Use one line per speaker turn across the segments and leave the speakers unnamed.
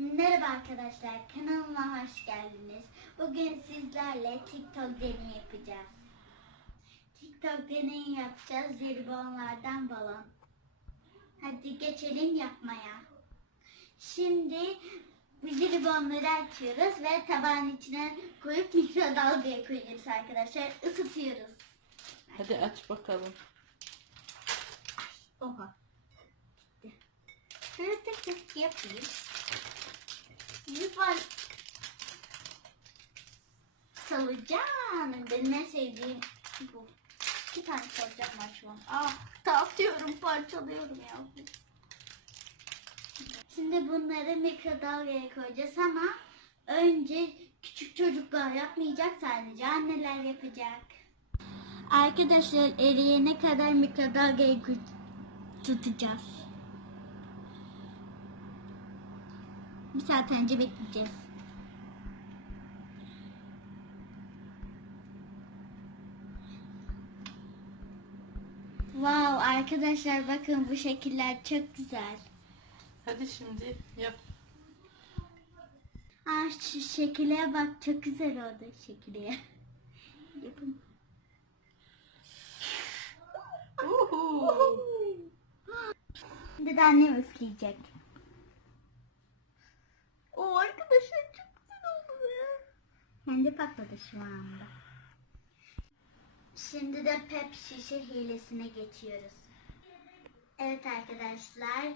Merhaba arkadaşlar, kanalıma hoş geldiniz. Bugün sizlerle TikTok deneyi yapacağız. TikTok deneyi yapacağız, jelibonlardan balon. Hadi geçelim yapmaya. Şimdi jelibonları açıyoruz ve tabağın içine koyup mikrodalgaya koyuyoruz arkadaşlar. Isıtıyoruz.
Hadi aç bakalım.
Oha. Gitti. Şöyle tık tık yapayım. Lütfen. Solucan. Benim en sevdiğim bu. İki tane solucan var şu an. Ah, dağıtıyorum, parçalıyorum ya. Şimdi bunları mikrodalgaya koyacağız ama önce küçük çocuklar yapmayacak sadece anneler yapacak. Arkadaşlar eriyene kadar mikrodalgayı tutacağız. Bir saat önce bekleyeceğiz. Wow arkadaşlar bakın bu şekiller çok güzel.
Hadi şimdi yap.
Aa şu şekile bak çok güzel oldu şekile. Yapın.
Uhu.
Şimdi de annem üfleyecek. O arkadaşlar çok güzel oldu be. Kendi patladı şu anda. Şimdi de pep şişe hilesine geçiyoruz. Evet arkadaşlar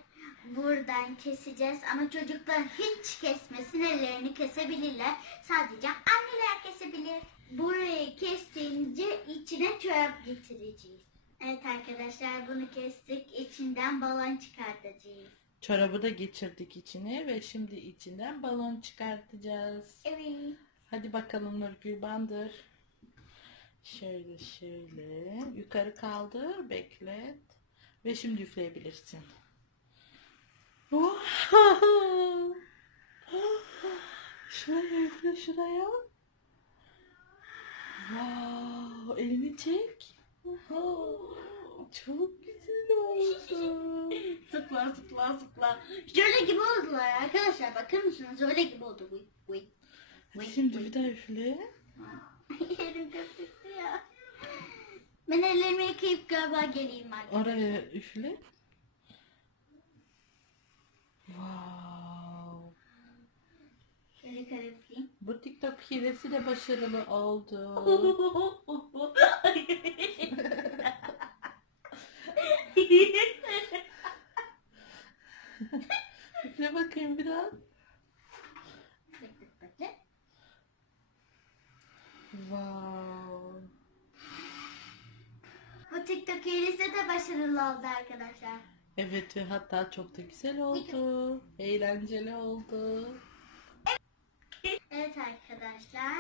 buradan keseceğiz ama çocuklar hiç kesmesin ellerini kesebilirler. Sadece anneler kesebilir. Burayı kestiğince içine çorap getireceğiz. Evet arkadaşlar bunu kestik. İçinden balon çıkartacağız.
Çorabı da geçirdik içine ve şimdi içinden balon çıkartacağız.
Evet.
Hadi bakalım Nurgül bandır. Şöyle şöyle yukarı kaldır beklet ve şimdi üfleyebilirsin. Şuraya üfle şuraya. Wow, elini çek. Çok güzel oldu.
Zıpla zıpla zıpla. Şöyle gibi oldular arkadaşlar. Bakar mısınız? Öyle gibi oldu. Vıy.
Şimdi bir daha üfle.
Elim köpüktü ya. Ben ellerimi yıkayıp galiba geleyim arkadaşlar.
Oraya üfle. Wow.
Şöyle karıflayayım.
Bu TikTok hilesi de başarılı oldu. Üfle bakayım bir daha. Wow.
Bu TikTok hilesi de başarılı oldu arkadaşlar.
Evet ve hatta çok da güzel oldu. Eğlenceli oldu.
Evet arkadaşlar.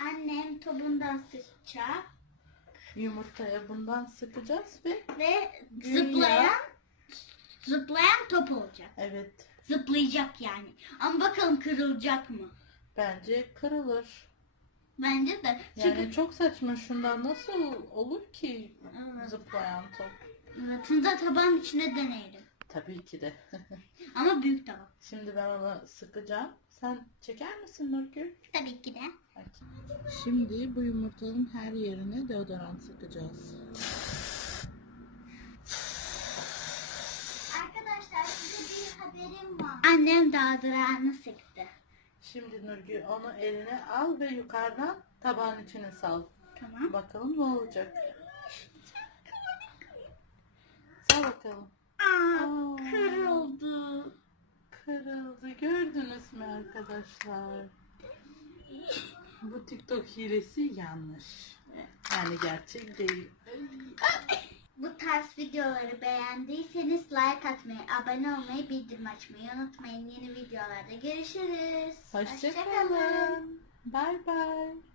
Annem tobundan sıkacak.
Yumurtaya bundan sıkacağız ve
Ve
Güya.
zıplayan zıplayan top olacak.
evet
Zıplayacak yani. Ama bakalım kırılacak mı?
bence kırılır.
Bence de. Çünkü
Yani çok saçma şundan nasıl olur ki
Evet.
zıplayan top?
Tunda tabanın içine deneyelim.
Tabii ki de.
Ama büyük tabak.
Şimdi ben onu sıkacağım. Sen çeker misin Nurgül?
Tabii ki de.
Şimdi bu yumurtanın her yerine deodorant sıkacağız.
Arkadaşlar size bir haberim var. Annem dağdırağını sıktı.
Şimdi Nurgül onu eline al ve yukarıdan tabağın içine sal.
Tamam.
Bakalım ne olacak. Sal bakalım.
Aa,
Aa.
kırıldı.
Kırıldı. Gördünüz mü arkadaşlar? Bu TikTok hilesi yanlış. Yani gerçek değil.
Bu tarz videoları beğendiyseniz like atmayı, abone olmayı, bildirim açmayı unutmayın. Yeni videolarda görüşürüz.
Hoşçakalın. Bye bye.